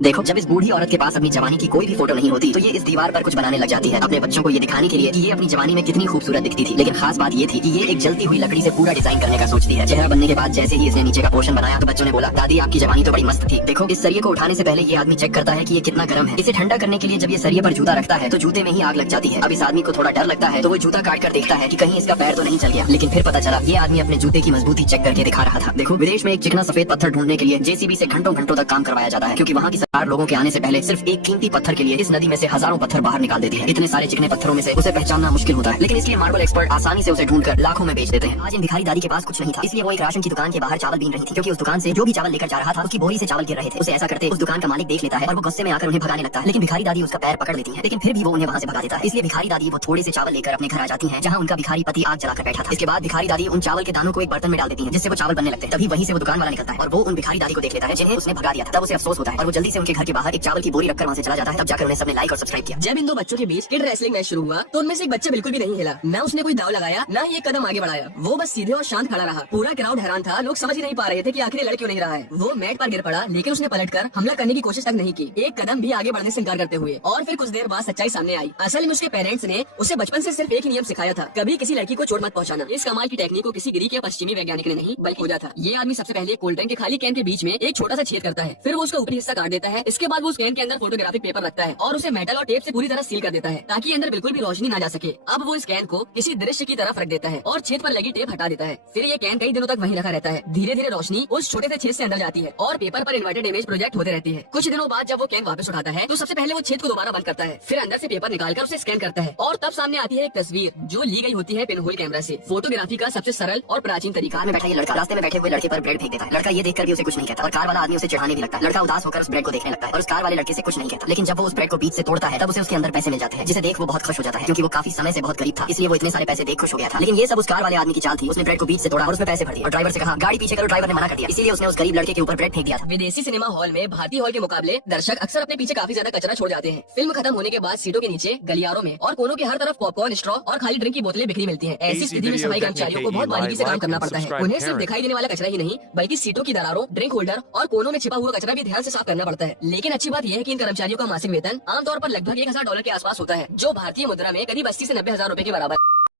देखो, जब इस बूढ़ी औरत के पास अपनी जवानी की कोई भी फोटो नहीं होती तो ये इस दीवार पर कुछ बनाने लग जाती है अपने बच्चों को ये दिखाने के लिए कि ये अपनी जवानी में कितनी खूबसूरत दिखती थी। लेकिन खास बात ये थी कि ये एक जलती हुई लकड़ी से पूरा डिजाइन करने का सोचती है। चेहरा बनने के बाद जैसे ही इसने नीचे का पोर्शन बनाया तो बच्चों ने बोला, दादी आपकी जवानी तो बड़ी मस्त थी। देखो, इस सरिये को उठाने से पहले ये आदमी चेक करता है कि ये कितना गर्म है। इसे ठंडा करने के लिए जब ये सरिये पर जूता रखता है तो जूते में ही आग लग जाती है। अब इस आदमी को थोड़ा डर लगता है तो वो जूता काट कर देखता है कि कहीं इसका पैर तो नहीं चल गया। लेकिन फिर पता चला ये आदमी अपने जूते की मजबूती चेक करके दिखा रहा था। देखो, विदेश में एक चिकना सफेद पत्थर ढूंढने के लिए जेसीबी से घंटों घंटों तक काम करवाया जाता है, क्योंकि वहाँ की सरकार लोगों के आने से पहले सिर्फ एक कीमती पत्थर के लिए इस नदी में से हजारों पत्थर बाहर निकाल देती है। इतने सारे चिकने पत्थरों में से उसे पहचानना मुश्किल होता है, लेकिन इसलिए मार्बल एक्सपर्ट आसानी से उसे ढूंढकर लाखों में बेच देते हैं। आज इन भिखारी दादी के पास कुछ नहीं था, इसलिए वो एक राशन की दुकान के बाहर चावल बीन रही थी, क्योंकि उस दुकान से जो भी चावल लेकर जा रहा था उसकी बोरी से चावल गिर रहे थे। उसे ऐसा करते उस दुकान का मालिक देख लेता है और वो गुस्से में आकर उन्हें भगाने लगता है। लेकिन भिखारी दादी उसका पैर पकड़ लेती है, लेकिन फिर भी वो उन्हें वहाँ से भगा देता है। इसलिए भिखारी दादी वो थोड़े से चावल लेकर अपने घर आ जाती है, जहाँ उनका भिखारी पति आग जलाकर बैठा था। इसके बाद भिखारी दादी उन चावल के दानों को एक बर्तन में डाल देती है, जिससे वो चावल बनने लगते हैं। तभी वहीं से वो दुकान वाला निकलता है और वो उन भिखारी दादी को देख लेता है जिन्हें उसने भगा दिया था। तब उसे अफसोस होता है और वो जल्दी से उनके घर के बाहर एक चावल की बोरी रखकर वहाँ से चला जाता है। तब जाकर उन्हें सबने लाइक और सब्सक्राइब किया। जब इन दो बच्चों के बीच किड रेसलिंग मैच शुरू हुआ तो उनमें से एक बच्चा बिल्कुल भी नहीं हिला, न उसने कोई दाव लगाया, न ही एक कदम आगे बढ़ाया। वो बस सीधे और शांत खड़ा रहा। पूरा क्राउड हैरान था, लोग समझ ही नहीं पा रहे थे कि आखिर लड़ क्यों नहीं रहा है। वो मैट पर गिर पड़ा, लेकिन उसने पलटकर हमला करने की कोशिश तक नहीं की, एक कदम भी आगे बढ़ने से इनकार करते हुए। और फिर कुछ देर बाद सच्चाई सामने आई। असल में उसके पेरेंट्स ने उसे बचपन से सिर्फ एक ही नियम सिखाया था, कभी किसी लड़की को चोट मत पहुंचाना। इस कमाल की टेक्निक को किसी ग्रीक या पश्चिमी वैज्ञानिक ने नहीं बल्कि खोजा था। ये आदमी सबसे पहले कोल्ड ड्रिंक के खाली कैन के बीच में एक छोटा सा छेद करता है, फिर वो उसका ऊपरी हिस्सा काट देता है। इसके बाद वो उस कैन के अंदर फोटोग्राफिक पेपर रखता है और उसे मेटल और टेप से पूरी तरह सील कर देता है, ताकि अंदर बिल्कुल भी रोशनी ना जा सके। अब वो इस कैन को किसी दृश्य की तरफ रख देता है और छेद पर लगी टेप हटा देता है। फिर ये कैन कई दिनों तक वहीं रखा रहता है। धीरे धीरे रोशनी उस छोटे से छेद से अंदर जाती है और पेपर पर इन्वर्टेड इमेज प्रोजेक्ट होते रहती है। कुछ दिनों बाद जब वो कैन वापस उठाता है तो सबसे पहले वो छेद को दोबारा बंद करता है, फिर अंदर से पेपर निकालकर उसे स्कैन करता है और तब सामने आती है एक तस्वीर जो ली गई होती है पिनहोल कैमरा से। फोटोग्राफी का सबसे सरल और प्राचीन तरीका। कार में बैठा ये लड़का रास्ते में बैठे हुए लड़के पर ब्रेड फेंक देता है। लड़का ये देखकर भी उसे कुछ नहीं कहता और कार वाला आदमी उसे चिढ़ाने भी लगता है। लड़का उदास होकर उस ब्रेड को देखने लगता है और उस कार वाले लड़के से कुछ नहीं कहता। लेकिन जब वो उस ब्रेड को बीच से तोड़ता है तब उसे उसके अंदर पैसे मिल जाते हैं, जिसे देख वो बहुत खुश हो जाता है, क्योंकि वो काफी समय से बहुत गरीब था, इसलिए वो इतने सारे पैसे देख खुश हो गया था। लेकिन ये सब उस कार वाले आदमी की चाल थी। उसने ब्रेड को बीच से तोड़ा और उसमें पैसे भर दिए और ड्राइवर से कहा गाड़ी पीछे करो। ड्राइवर ने मना कर दिया, इसीलिए उसने उस गरीब लड़के के ऊपर ब्रेड फेंक दिया था। विदेशी सिनेमा हॉल में भारतीय हॉल के मुकाबले दर्शक अक्सर अपने पीछे काफी ज्यादा कचरा छोड़ जाते हैं। फिल्म खत्म होने के बाद सीटों के नीचे, गलियारों में और कोनों के हर तरफ पॉपकॉर्न, स्ट्रॉ और खाली ड्रिंक की बोतलें बिखरी मिलती हैं। ऐसी स्थिति में सफाई कर्मचारियों को बहुत बारीकी से काम करना पड़ता है। उन्हें सिर्फ दिखाई देने वाला कचरा ही नहीं बल्कि सीटों की दरारों, ड्रिंक होल्डर और कोनों में छिपा हुआ कचरा भी ध्यान से साफ करना पड़ता है। लेकिन अच्छी बात यह है कि इन कर्मचारियों का मासिक वेतन आमतौर पर लगभग $1000 के आसपास होता है, जो भारतीय मुद्रा में करीब 80 से 90 हजार रुपए के बराबर।